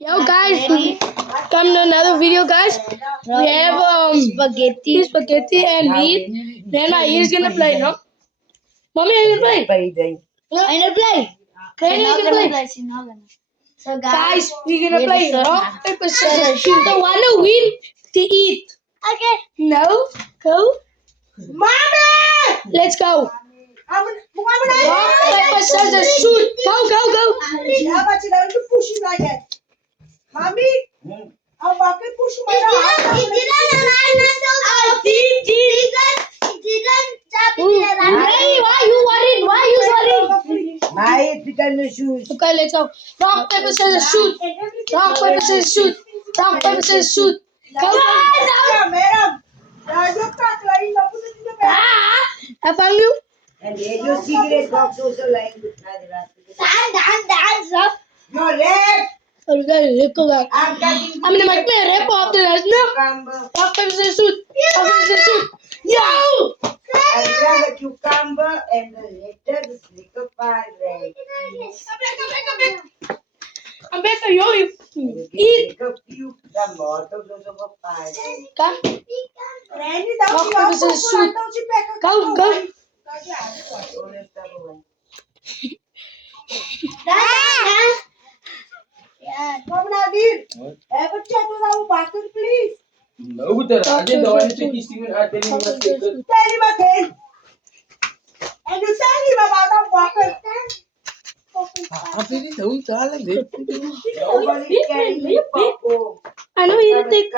Yo guys, come to another video guys. We have spaghetti and meat. Then my ear's gonna play, no? Mommy, I gonna play. I know play. Can you can play? So Guys, we're gonna play rock, paper, scissors, shoot. The one who win to eat. Okay. No? Go. Mommy! Let's go. Rock, paper, scissors, shoot. Go, go, go. Yeah, but you don't push it like that. Mommy? I'm walking push my Hey, why you worried? Why you worried? My pick shoes. Okay, let's go. Rock, paper, scissors, shoot. Rock, paper, scissors, shoot. Rock, paper, scissors, shoot. Go, go. Madam, you're not lying. Put it in the bag. I found you. And your cigarette box also lying beside the Your leg. Oh, you gotta look at I'm cutting I'm gonna make me a rap of the last no. cucumber. Rock, paper, scissors, shoot. Rock, paper, scissors, shoot. Yo! I grab a cucumber and the letter, the slicker pie red. I'm back to yo. You Eat. take a few tomatoes of a pie. Come. Randy, Rock, paper, scissors, shoot. Go, go. Come Nadir. Have a chat with our partner, please. No, but the Raja Dawani to kiss you and I tell him what they could. Tell him again. And you tell him about our partner. After this, don't tell him that. Nobody can eat Paco. I know you take.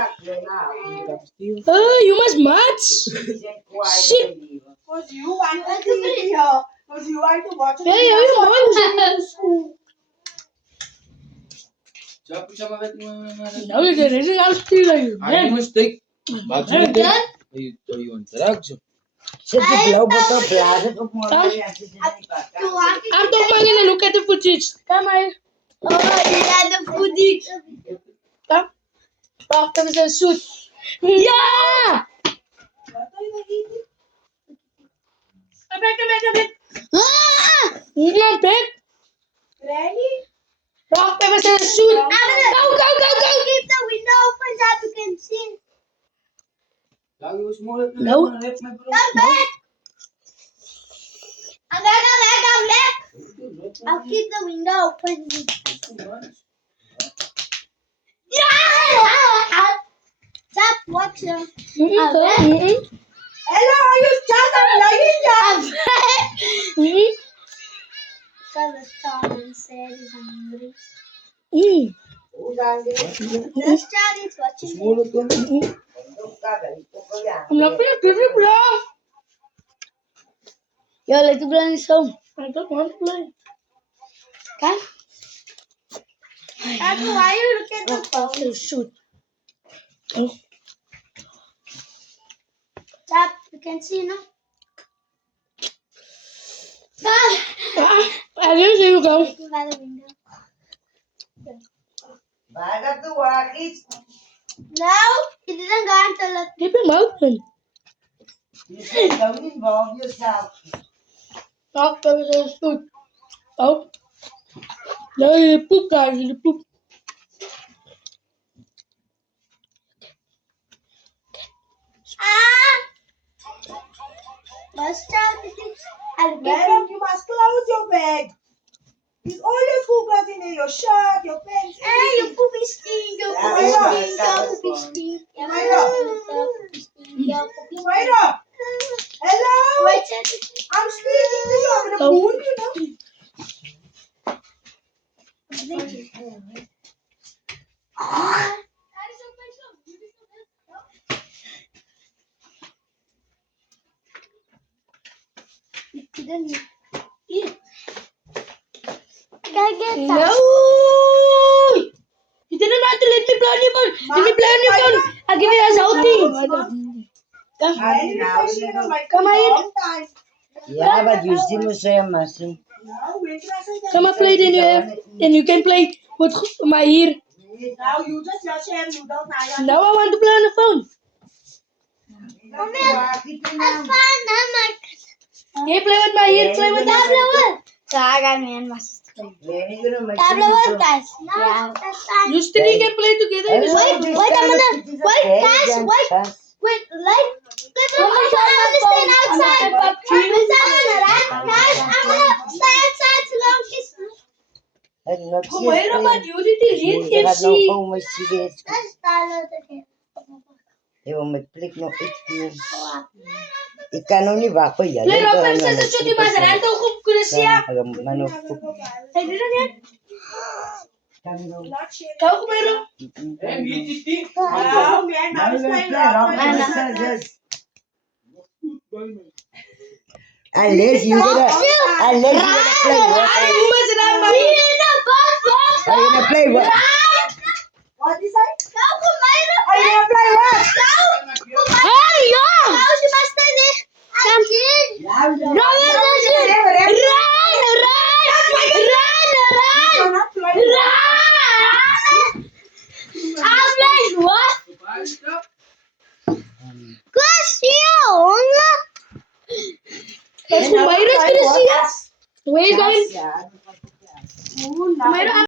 Still. Oh, you must match. Shit. Because you want to see here. Because you want to watch it. Hey, you want? Siapa sama vet Now you're getting out still you. I must take. But you want drugs? Sit the blow bottle plaza for more. I'm talking and look at the footage. Come on. Come. Rock, paper, scissors, shoot. Yeah! I'm back. You're not back. Ready? Rock, paper, scissors, shoot. Go, go, go, go. Keep the window open so you can see. Lagi mo small. No. Come back. I'm back. I'll keep the window open. Yeah! Stop watching. Hello, are you just lying? So the star said he's hungry. Who's The star is watching. Small again. I'm not gonna give you bro. Yo, let's play this song. I don't want to play. Okay? Aku, why you look at the Rock, paper, scissors, shoot. Oh. Stop. You can see now. I didn't see you go. By the window. Bag up the walkies. No, it didn't go until the Keep him open. You say don't involve yourself. Rock, paper, scissors, shoot. Oh. No, you poop, guys. You poop. bus stop. Madam, you must close your bag. It's all your school clothes in there, your shirt, your pants. Hey, you poopy stink, you poopy stink, you poopy stink, you poopy stink, you poopy Wait up. Hello? Wait, I'm speaking to you. I'm going to wound you now. No! You didn't want to let me play on your phone. Let me play on your phone. I'll give you this whole thing. Come. I ain't refreshing on my Come phone on. all the time. Yeah, but you still must say a mustn't. Now, wait till I say that. Come and play then you can play with my ear. Now, you just your shame. You don't know. Now I want to play on the phone. Hey, play with my ear. Play with that. So I got me and my sister. Lenny gonna make Tablet it. what, guys? Yeah. You three can play together. I don't know Wait, this wait, kind I'm of gonna- it is a wait, very guys, young wait. chance. Wait, like, I'm gonna stand outside. Guys, I'm gonna stay outside too long. En nog Oh, maar steeds maar jullie die reed je gaat nog KFC. komen met serieus. Let's download the game. Je wil met plek nog iets meer. Ik kan nog niet wachten. Ja, Play dat rock kan paper nog scissors shoot die maar rent ook op kunnen zien. Maar nog Hey, dit is het. kan nog. Not shit. Kijk maar op. Hey, wie is die? No, man, now it's playing rock. Unless you gonna play what? Hoe is het aan mij? Are you gonna play what? What is that? Are you gonna play what? Hey, ja! You're not playing what? Kijk hoe mij dat kunnen zien. Hoe is dat? Yeah. Mij dat